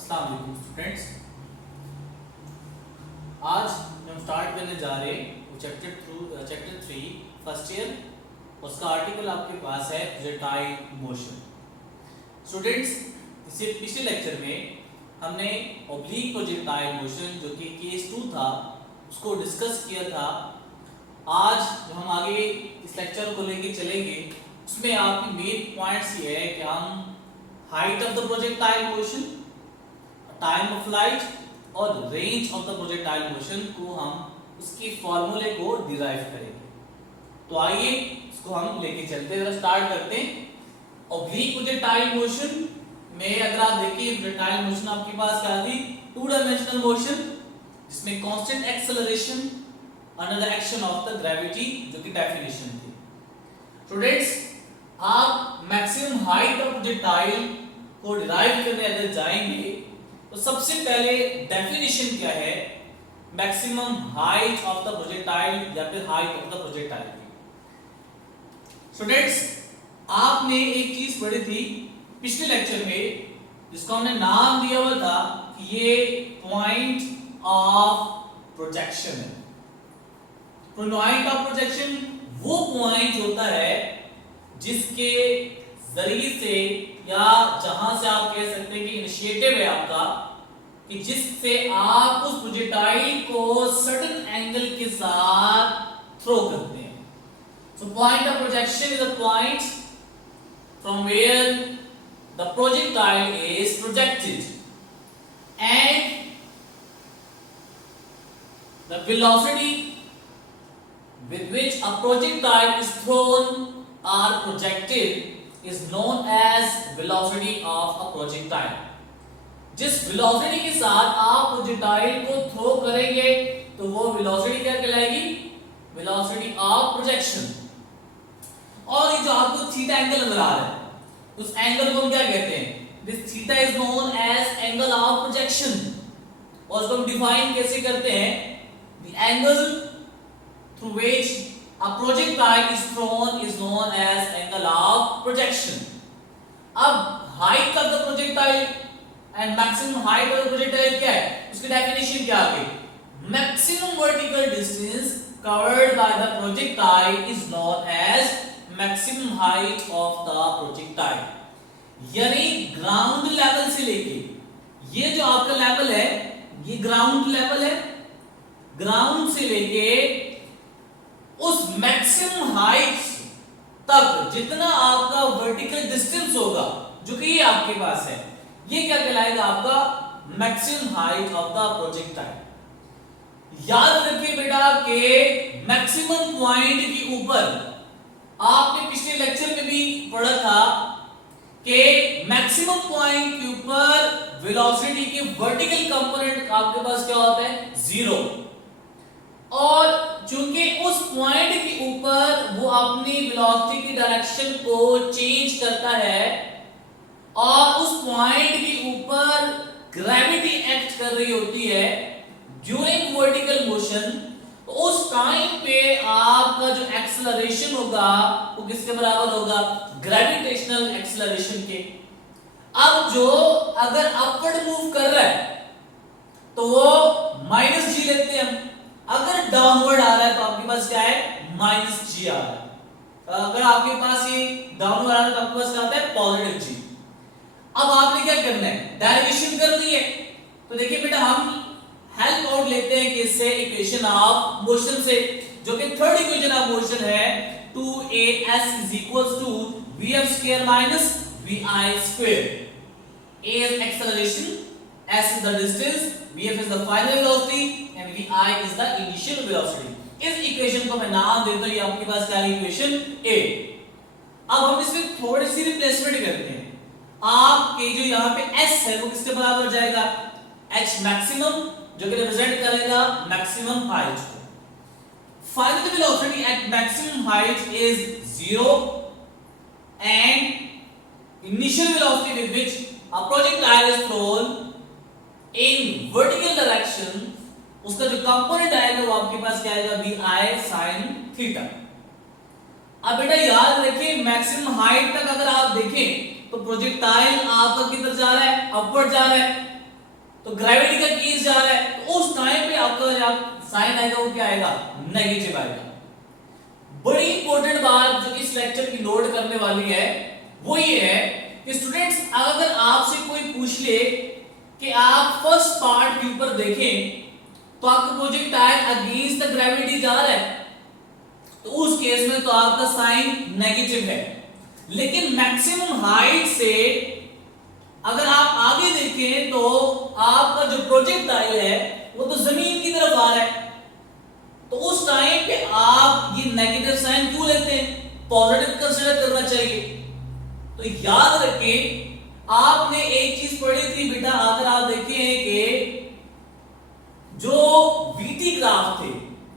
अस्सलाम वालेकुम स्टूडेंट्स। आज हम स्टार्ट करने जा रहे हैं चैप्टर 3 फर्स्ट ईयर। उसका आर्टिकल आपके पास है प्रोजेक्टाइल मोशन। स्टूडेंट्स, इससे पिछले लेक्चर में हमने ऑब्लिक प्रोजेक्टाइल मोशन जो कि केस 2 था उसको डिस्कस किया था। आज जो हम आगे इस लेक्चर को लेके चलेंगे उसमें आपकी मेन पॉइंट्स ये है कि हम height of the projectile motion, time of flight और range of the projectile motion को हम उसके फॉर्मूले को डिराइव करेंगे। तो आइए इसको हम लेके चलते हैं, स्टार्ट करते हैं। ऑब्लिक प्रोजेक्टाइल मोशन में अगर आप देखिए प्रोजेक्टाइल मोशन आपके पास क्या थी, टू डायमेंशनल मोशन जिसमें constant acceleration under the action of the gravity जो कि डेफिनेशन थी। स्टूडेंट्स, आप मैक्सिमम हाइट ऑफ प्रोजेक्टाइल को डिराइव करने अगर जाएंगे तो सबसे पहले डेफिनेशन क्या है, maximum height of the projectile या फिर हाइट ऑफ द प्रोजेक्टाइल की। स्टूडेंट्स, आपने एक चीज पढ़ी थी पिछले लेक्चर में जिसको हमने नाम दिया हुआ था कि ये पॉइंट ऑफ प्रोजेक्शन है। पॉइंट ऑफ प्रोजेक्शन वो पॉइंट होता है जिसके जरिए से या जहां से आप कह सकते हैं कि इनिशिएटिव है आपका कि जिससे आप उस प्रोजेक्टाइल को सर्टेन एंगल के साथ थ्रो करते हैं। So point of projection is a point from where the projectile is projected and the velocity with which a projectile is thrown or projected is known as velocity of a projectile। जिस velocity के साथ आप projectile को throw करेंगे तो वो velocity क्या कहलाएगी, वेलोसिटी ऑफ प्रोजेक्शन। और ये जो आपको थीटा एंगल नजर आ रहा है उस एंगल को हम क्या कहते हैं, this theta is known as angle of projection. और इसको हम डिफाइन कैसे करते हैं, the angle through which a projectile is thrown is known as angle of projection। अब height of the projectile and maximum height of the projectile क्या है, उसकी डेफिनेशन क्या आ गई, maximum vertical distance covered by the projectile is known as maximum height of the projectile। यानी ground level से लेके ये जो आपका लेवल है ये ग्राउंड लेवल है, ग्राउंड से लेके उस मैक्सिमम हाइट तक जितना आपका वर्टिकल डिस्टेंस होगा जो कि ये आपके पास है, ये क्या कहलाएगा आपका maximum height of the projectile. याद रखिए बेटा कि मैक्सिमम पॉइंट के ऊपर आपने पिछले लेक्चर में भी पढ़ा था कि मैक्सिमम पॉइंट के ऊपर वेलोसिटी के वर्टिकल कंपोनेंट आपके पास क्या होता है, जीरो। और चूंकि उस पॉइंट के ऊपर वो अपनी वेलोसिटी की डायरेक्शन को चेंज करता है और उस पॉइंट के ऊपर ग्रेविटी एक्ट कर रही होती है ड्यूरिंग वर्टिकल मोशन, तो उस टाइम पे आपका जो एक्सेलरेशन होगा वो किसके बराबर होगा, ग्रेविटेशनल एक्सेलरेशन के। अब जो अगर अपवर्ड मूव कर रहा है तो वो माइनस जी लेते हैं हम, अगर डाउनवर्ड आ रहा है तो आपके पास क्या है, माइनस जी आ रहा है। अगर आपके पास ये डाउनवर्ड आ रहा है तो आपके पास क्या आता है, पॉजिटिव जी। अब आपने क्या करना है, डेरिवेशन करनी है। तो देखिए बेटा हम हेल्प आउट लेते हैं किससे, इक्वेशन ऑफ मोशन से, जो कि थर्ड इक्वेशन ऑफ मोशन है 2as is equals to vf square minus vi square। a is acceleration, s is the distance, vf is the final velocity and vi is the initial velocity। इस equation को मैं नाम देता हूं, ये आपके पास क्या है, इक्वेशन a। अब हम इसमें थोड़ी सी रिप्लेसमेंट करते हैं। आपके जो यहाँ पे s है वो किसके बराबर हो जाएगा, h मैक्सिमम, जो कि रिप्रेजेंट करेगा मैक्सिमम हाइट को। Find the velocity at maximum height is 0 and initial velocity with which a projectile is thrown in vertical direction, उसका जो कंपोनेंट आएगा वो आपके पास क्या आएगा, vi sin थीटा। अब बेटा याद रखिए मैक्सिमम हाइट तक अगर आप देखें तो प्रोजेक्टाइल आपका किधर जा रहा है, अपवर्ड जा रहा है। तो ग्रेविटी का केस जा रहा है, तो उस टाइम पे आपका साइन आएगा वो क्या आएगा, नेगेटिव आएगा। बड़ी इंपॉर्टेंट बात जो इस लेक्चर की नोट करने वाली है वो ये है कि स्टूडेंट्स, अगर आपसे कोई पूछ ले कि आप फर्स्ट पार्ट के ऊपर देखें तो आपका प्रोजेक्टाइल अगेंस्ट द ग्रेविटी जा रहा है, तो उस केस में तो आपका साइन नेगेटिव है। लेकिन मैक्सिमम हाइट से अगर आप आगे देखें तो आपका जो प्रोजेक्टाइल है वो तो जमीन की तरफ आ रहा है, तो उस टाइम पे आप ये नेगेटिव साइन क्यों लेते हैं, पॉजिटिव कंसीडर करना चाहिए। तो याद रखें, आपने एक चीज पढ़ी थी बेटा, अगर आप देखें कि जो वीटी ग्राफ थे,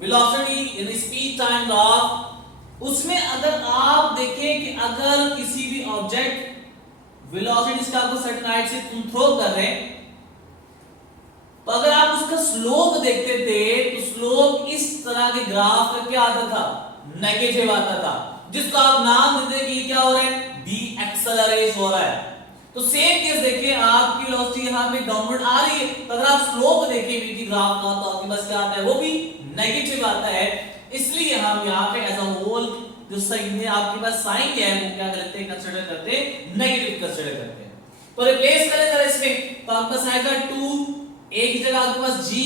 वेलोसिटी यानी स्पीड टाइम ग्राफ, उसमें अगर आप देखें कि अगर किसी भी ऑब्जेक्ट वेलोसिटी इसका आपको सर्टेन हाइट से तुम थ्रो कर रहे हैं, तो अगर आप उसका स्लोप देखते थे तो स्लोप इस तरह के ग्राफ का क्या आता था, नेगेटिव आता था, जिसको आप नाम देते कि ये क्या हो रहा है, डी एक्सेलरेट हो रहा है। तो सेम केस देखिए, आपकी वेलोसिटी यहां पे डाउनवर्ड आ रही है, तो अगर आप स्लोप देखिए वीटी ग्राफ का तो आपके पास क्या आता है, वो भी नेगेटिव आता है। इसलिए हम यहाँ पे एज अ होल जो साइन है आपके पास साइन है वो क्या करते हैं, कंसीडर करते हैं, नेगेटिव कंसीडर करते हैं। तो रिप्लेस करें जरा इसमें, तो आपके पास आएगा 2, a की जगह आपके पास g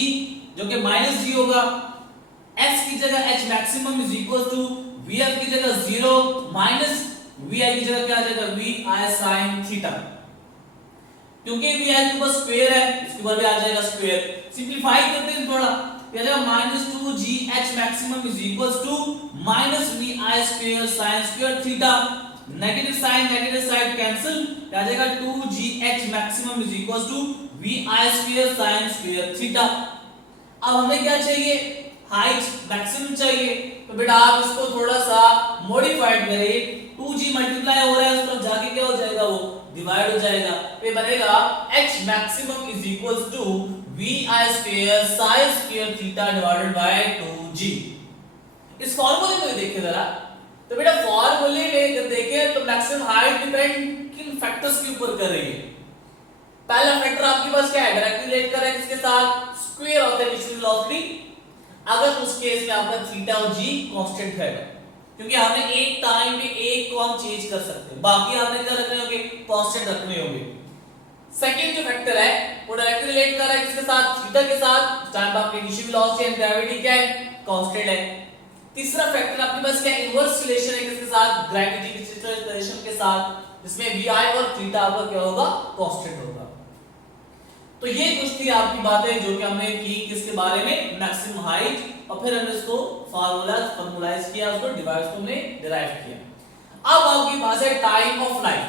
जो कि माइनस g होगा, x की जगह h maximum is equal to vf की जगह 0 माइनस vi की जगह क्या आ जाएगा, vi sin थीटा, क्योंकि vi के ऊपर स्क्वायर है इसके ऊपर भी आ जाएगा स्क्वायर। सिंपलीफाई करते हैं थोड़ा, क्या जाएगा -2gh maximum is equal to -vi square sin square theta, negative sign negative side cancel, क्या आ जाएगा 2gh maximum is equal to vi square sin square theta. अब हमें क्या चाहिए, हाइट मैक्सिमम चाहिए, तो बेटा आप इसको थोड़ा सा मॉडिफाइड करें, 2g मल्टीप्लाई हो रहा है उस तरफ जाके क्या हो जाएगा, वो डिवाइड हो जाएगा, तो ये बनेगा h maximum is equal to vi square sin square theta divided by 2g। इस फार्मूले को देखें जरा, तो बेटा फार्मूले में अगर देखें तो मैक्सिमम हाइट डिपेंड किन फैक्टर्स के ऊपर कर रही है। पहला फैक्टर आपके पास क्या है, डायरेक्टली रिलेट कर रहा है किसके साथ, square of the initial velocity. अगर उस केस में आपका थीटा और g कांस्टेंट है, क्योंकि हमने एक टाइम पे एक को हम चेंज कर सकते हैं, बाकी आपने क्या रखने होंगे, कांस्टेंट रखने होंगे। सेकंड जो फैक्टर है वो डायरेक्टली रिलेट कर रहा है किसके साथ, थीटा के साथ, टाइम आपके इनिशियल वेलोसिटी एंड ग्रेविटी क्या है, कांस्टेंट है। तीसरा फैक्टर आपके पास क्या है, इनवर्स रिलेशन है किसके साथ, ग्रेविटी की एक्सेलरेशन के साथ, जिसमें vi और थीटा आपका क्या होगा, कांस्टेंट होगा। तो ये कुछ थी आपकी बातें जो कि हमने की किसके बारे में, मैक्सिमम हाइट, और फिर हमने इसको फॉर्मूलाइज किया, उसको डिवाइड को हमने डिराइव किया। अब आपके पास है time of flight.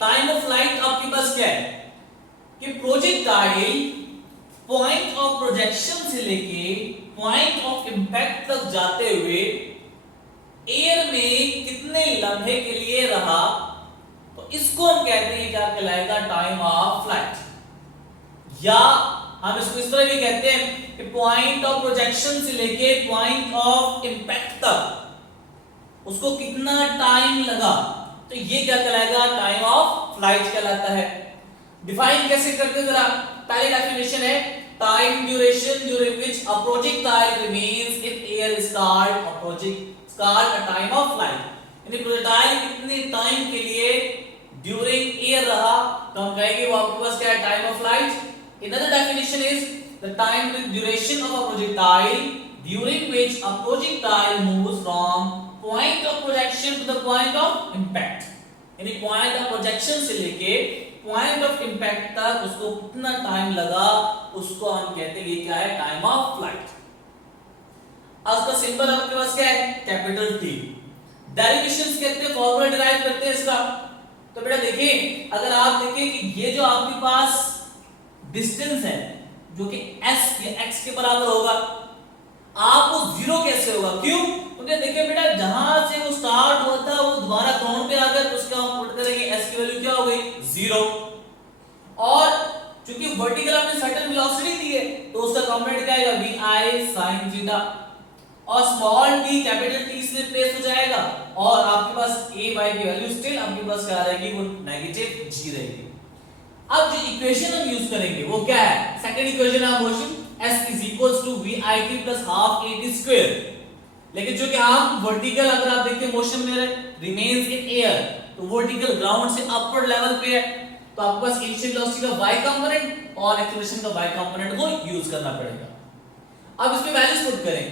Time of flight आपके पास क्या है कि प्रोजेक्टाइल पॉइंट ऑफ प्रोजेक्शन से लेके पॉइंट ऑफ इंपैक्ट तक जाते हुए एयर में कितने लम्हे के लिए रहा, तो इसको हम कहते हैं क्या कहलाएगा, टाइम ऑफ फ्लाइट। या हम इसको इस तरह भी कहते हैं कि पॉइंट ऑफ प्रोजेक्शन से लेके पॉइंट ऑफ इंपैक्ट तक उसको कितना टाइम लगा, तो ये क्या कहलाएगा, टाइम ऑफ फ्लाइट कहलाता है। डिफाइन कैसे करते हैं जरा, पहली डेफिनेशन है time duration during which a projectile remains in air start a time of flight, यानी प्रोजेक्टाइल कितने टाइम के लिए ड्यूरिंग एयर रहा, तो हम कहेंगे वो आपके पास क्या है, time of flight. Another definition is the time duration of a projectile during which a projectile moves from point of projection to the point of impact, यानी point of projection से लेके point of impact तक उसको कितना time लगा, उसको हम कहते हैं ये क्या है, टाइम ऑफ फ्लाइट। आज का सिंबल आपके पास क्या है, कैपिटल T। डेरिवेशंस कहते हैं, फॉर्मूला डिराइव करते हैं इसका। तो बेटा देखिए, अगर आप देखें कि ये जो आपके पास डिस्टेंस है जो कि s या x के बराबर होगा, आप वो जीरो कैसे होगा, क्यों, क्योंकि देखिए बेटा जहां से वो स्टार्ट हुआ था वो दोबारा ग्राउंड पे आ गया, तो उसका हम पुट करेंगे s की वैल्यू क्या हो गई, 0। और चूंकि वर्टिकल आपने सर्टेन वेलोसिटी दी है तो उसका कंपोनेंट क्या आएगा, vi sin थीटा, और स्मॉल t कैपिटल T इसमें प्लेस हो जाएगा, और आपके पास a y की वैल्यू स्टिल आपके पास क्या रहेगी, वो नेगेटिव g रहेगी। अब जो इक्वेशन हम यूज करेंगे वो क्या है, second equation of motion s is equals to vit plus half at square। लेकिन जो कि हम वर्टिकल अगर आप देखिए मोशन में रिमेन्स इन एयर, तो वर्टिकल ग्राउंड से अपवर्ड लेवल पे है, तो आपके पास इनिशियल वेलोसिटी का y कंपोनेंट और एक्सेलरेशन का y कंपोनेंट को यूज करना पड़ेगा। अब इसमें वैल्यूज पुट करें,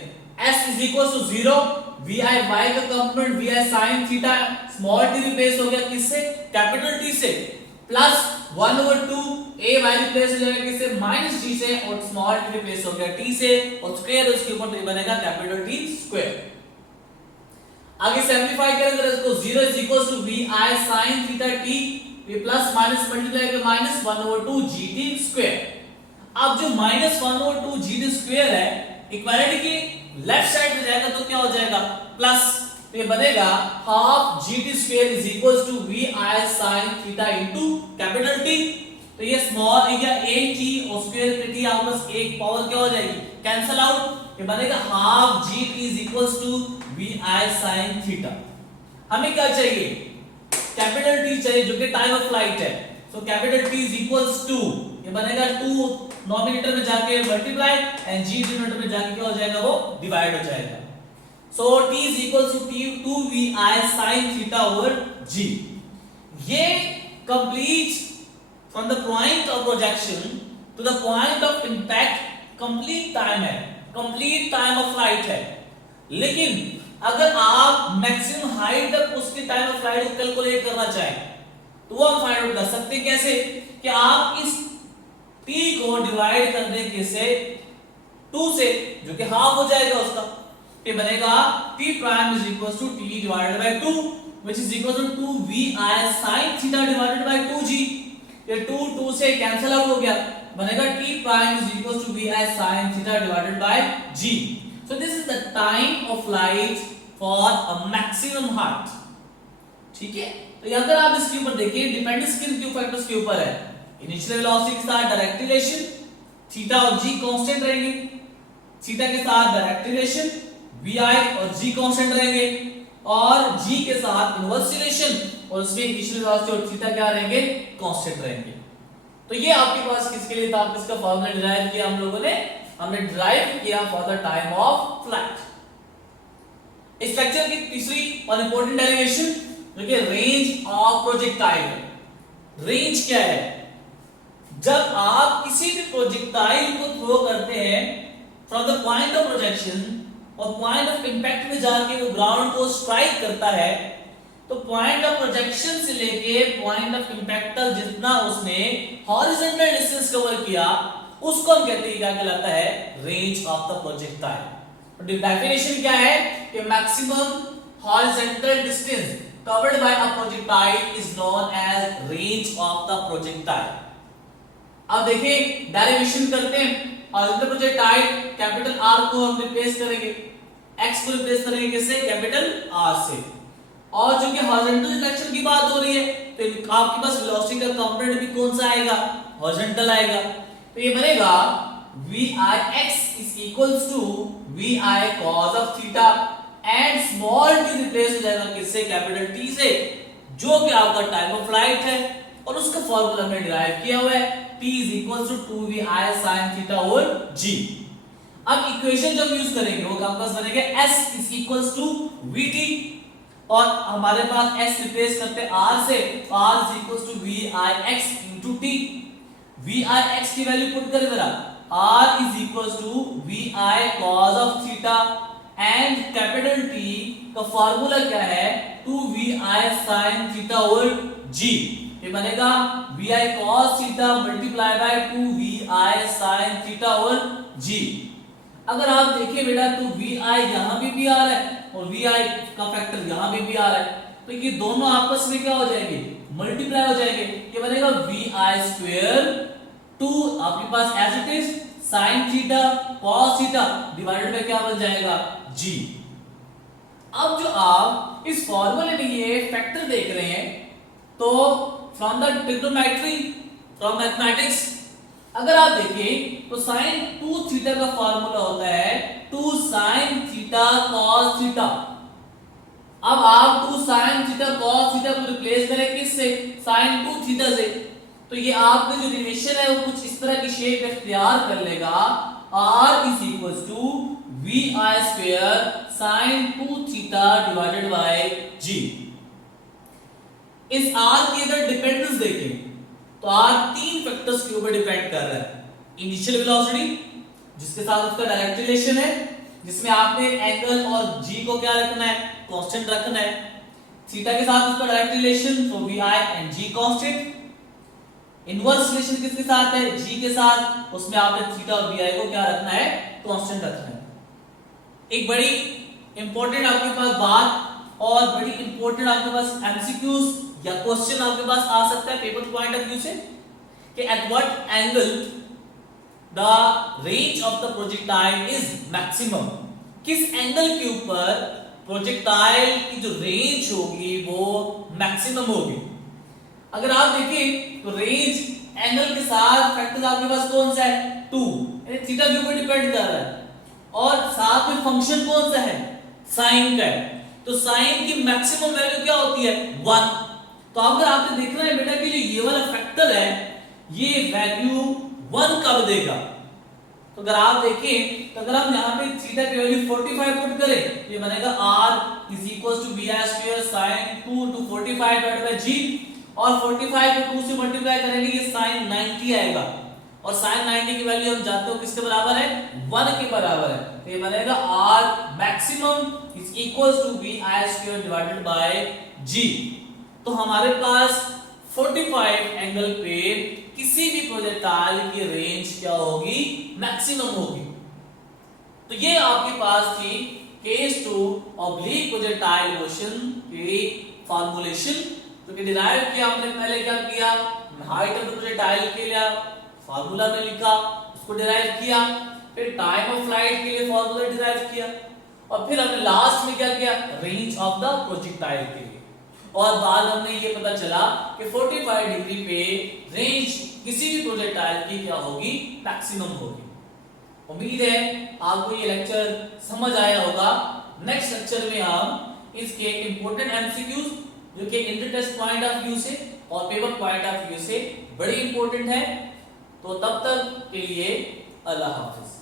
s is equals to 0, vi y का component vi sin theta small t replace हो गया किससे, कैपिटल T से, प्लस 1/2 a y रिप्लेस हो जाएगा किससे, माइनस g से, और स्मॉल t रिप्लेस हो गया t से, और स्क्वायर उसके ऊपर तो बनेगा कैपिटल T स्क्वायर। आगे सिंपलीफाई करें तो इसको 0 is equals to vi sin theta t, ये प्लस माइनस मल्टीप्लाई करके माइनस 1/2 gt स्क्वायर। अब जो माइनस 1/2 gt स्क्वायर है इक्वालिटी की लेफ्ट साइड में जाएगा तो क्या हो जाएगा, प्लस, तो ये बनेगा half gt square is equals to vi sin theta into capital T। तो ये स्मॉल या a t और स्क्वायर के t आपस एक पावर क्या हो जाएगी, कैंसिल आउट, ये बनेगा half gt is equals to vi sin theta. हमें क्या चाहिए, कैपिटल T चाहिए जो कि टाइम ऑफ फ्लाइट है, so capital T is equals to, ये बनेगा 2 नॉमिनेटर में जाके मल्टीप्लाई एंड g डिनोमिनेटर में जाके क्या हो जाएगा, वो डिवाइड हो जाएगा। So t is equals to t 2 vi sin theta over g। ये complete from the point of projection to the point of impact complete time है, complete time of flight है। लेकिन अगर आप मैक्सिमम हाइट तक उसकी टाइम ऑफ फ्लाइट को calculate करना चाहें तो वो हम फाइंड आउट कर सकते हैं कैसे, कि आप इस t को डिवाइड कर दें किससे, 2 से, जो कि हाफ हो जाएगा उसका, ये बनेगा t prime is equals to t divided by 2 which is equals to 2 vi sin theta divided by 2g। ये 2 से कैंसिल आउट हो गया, बनेगा t prime is equals to vi sin theta divided by g। So this is the time of flight for a maximum height। ठीक है, तो अगर आप इसके ऊपर देखिए डिपेंडेंस किन क्यू फैक्टर्स के ऊपर है, इनिशियल वेलोसिटी के साथ डायरेक्ट रिलेशन, थीटा और g कांस्टेंट रहेंगे, थीटा के साथ डायरेक्ट रिलेशन vi और g कांस्टेंट रहेंगे, और g के साथ इनवर्स रिलेशन और उसमें इनिशियल वेलोसिटी और थीटा क्या रहेंगे, कांस्टेंट रहेंगे। तो ये आपके पास किसके लिए था, किसका फार्मूला डिराइव किया हम लोगों ने, हमने डिराइव किया for the time of flight. इस लेक्चर की तीसरी और इंपॉर्टेंट डेरिवेशन जो कि रेंज ऑफ प्रोजेक्टाइल। रेंज क्या है, जब आप किसी भी प्रोजेक्टाइल को थ्रो करते हैं from the point of projection और पॉइंट ऑफ इंपैक्ट में जाके वो ग्राउंड को स्ट्राइक करता है, तो पॉइंट ऑफ प्रोजेक्शन से लेके पॉइंट ऑफ इंपैक्ट तक जितना उसने हॉरिजॉन्टल डिस्टेंस कवर किया उसको हम कहते हैं क्या कहलाता है, रेंज ऑफ द प्रोजेक्टाइल। तो डेफिनेशन क्या है कि maximum horizontal distance covered by a projectile is known as range of the projectile. अब देखिए डेरिवेशन करते हैं, हॉरिजॉन्टल प्रोजेक्टाइल कैपिटल R को हम रिप्लेस करेंगे, x को रिप्लेस करेंगे किससे, कैपिटल R से, और जो कि हॉरिजॉन्टल डायरेक्शन की बात हो रही है तो आपके पास वेलोसिटी का कंपोनेंट भी कौन सा आएगा, हॉरिजॉन्टल आएगा। तो ये बनेगा vix is equals to vi cos of theta and small t replace हो जाएगा किससे, कैपिटल T से, जो कि आपका टाइम ऑफ फ्लाइट है और उसका फार्मूला हमने डिराइव किया हुआ है, t is equals to 2vi sin theta over g। अब इक्वेशन जो हम यूज करेंगे वो आपके पास बनेगा s is equals to vt, और हमारे पास s रिप्लेस करते हैं r से, तो r is equals to vix into t। vix की वैल्यू पुट करें जरा, r is equals to vi cos of theta and capital T का फार्मूला क्या है, 2vi sin theta over g। ये बनेगा vi cos theta multiply by 2vi sin theta over g। अगर आप देखिए बेटा तो vi यहां भी आ रहा है और vi का फैक्टर यहां भी आ रहा है, तो ये दोनों आपस में क्या हो जाएंगे, मल्टीप्लाई हो जाएंगे। ये बनेगा vi स्क्वायर 2 आपके पास as it is sin theta cos theta divided by क्या बन जाएगा, g। अब जो आप इस फॉर्मूले में ये फैक्टर देख रहे हैं तो from the trigonometry, from mathematics अगर आप देखें तो sin 2 थीटा का फार्मूला होता है 2 sin थीटा cos थीटा। अब आप 2 sin थीटा cos थीटा को रिप्लेस करें किससे, sin 2 थीटा से, तो ये आपका जो रिलेशन है वो कुछ इस तरह की शेप इख्तियार कर लेगा, r is equal to v i square sine 2 theta divided by g। इस r के अगर डिपेंडेंस देखें तो r तीन फैक्टर्स के ऊपर डिपेंड कर रहा है। इनिशियल वेलोसिटी जिसके साथ उसका डायरेक्ट रिलेशन है, जिसमें आपने एंगल और g को क्या रखना है, कांस्टेंट रखना है। थीटा के साथ उसका डायरेक्ट रिलेशन, तो vi and g constant. Inverse relation किसके साथ है, g के साथ, उसमें आपने थीटा और vi को क्या रखना है, कांस्टेंट रखना है। एक बड़ी इंपॉर्टेंट आपके पास बात और बड़ी इंपॉर्टेंट आपके पास एमसीक्यूज या क्वेश्चन आपके पास आ सकता है पेपर पॉइंट ऑफ व्यू से कि at what angle the range of the projectile is maximum. किस एंगल के ऊपर प्रोजेक्टाइल की जो रेंज होगी वो मैक्सिमम होगी। अगर आप देखें तो रेंज एंगल के साथ फैक्टर आपके पास कौन सा है, 2, यानी थीटा के ऊपर डिपेंड कर रहा है, और साथ में फंक्शन कौन सा है, साइन का है। तो साइन की मैक्सिमम वैल्यू क्या होती है, 1। तो अगर आपने देखना है बेटा कि जो ये वाला फैक्टर है ये वैल्यू 1 कब देगा, तो अगर आप देखें तो अगर हम यहाँ पे थीटा की वैल्यू 45 पुट करें तो ये बनेगा r is equal to vi square sin 2 to 45 divided by g, और 45 को 2 से मल्टीप्लाई करेंगे ये sin 90 आएगा, और sin 90 की वैल्यू हम जानते हो किसके बराबर है, 1 के बराबर है। तो ये बनेगा r maximum is equal to vi square divided by g। तो हमारे पास 45 एंगल पे किसी भी प्रोजेक्टाइल की रेंज क्या होगी, मैक्सिमम होगी। तो ये आपके पास थी केस 2 ऑब्लिक प्रोजेक्टाइल मोशन की फॉर्मूलेशन, जो कि डिराइव किया हमने। पहले क्या किया, हाइट ऑफ द प्रोजेक्टाइल के लिए फार्मूला में लिखा, उसको डिराइव किया, फिर टाइम ऑफ फ्लाइट के लिए फार्मूला डिराइव किया, और फिर हमने लास्ट में क्या किया, रेंज ऑफ द प्रोजेक्टाइल के लिए। और बाद हमने ये पता चला कि 45 डिग्री पे रेंज किसी भी प्रोजेक्टाइल की क्या होगी, मैक्सिमम होगी। उम्मीद है आपको ये लेक्चर समझ आया होगा। नेक्स्ट लेक्चर में हम इसके इंपॉर्टेंट एमसीक्यूज जो कि inter test point of view से और पेपर पॉइंट ऑफ व्यू से बड़ी इंपॉर्टेंट है। तो तब तक के लिए अल्लाह हाफिज।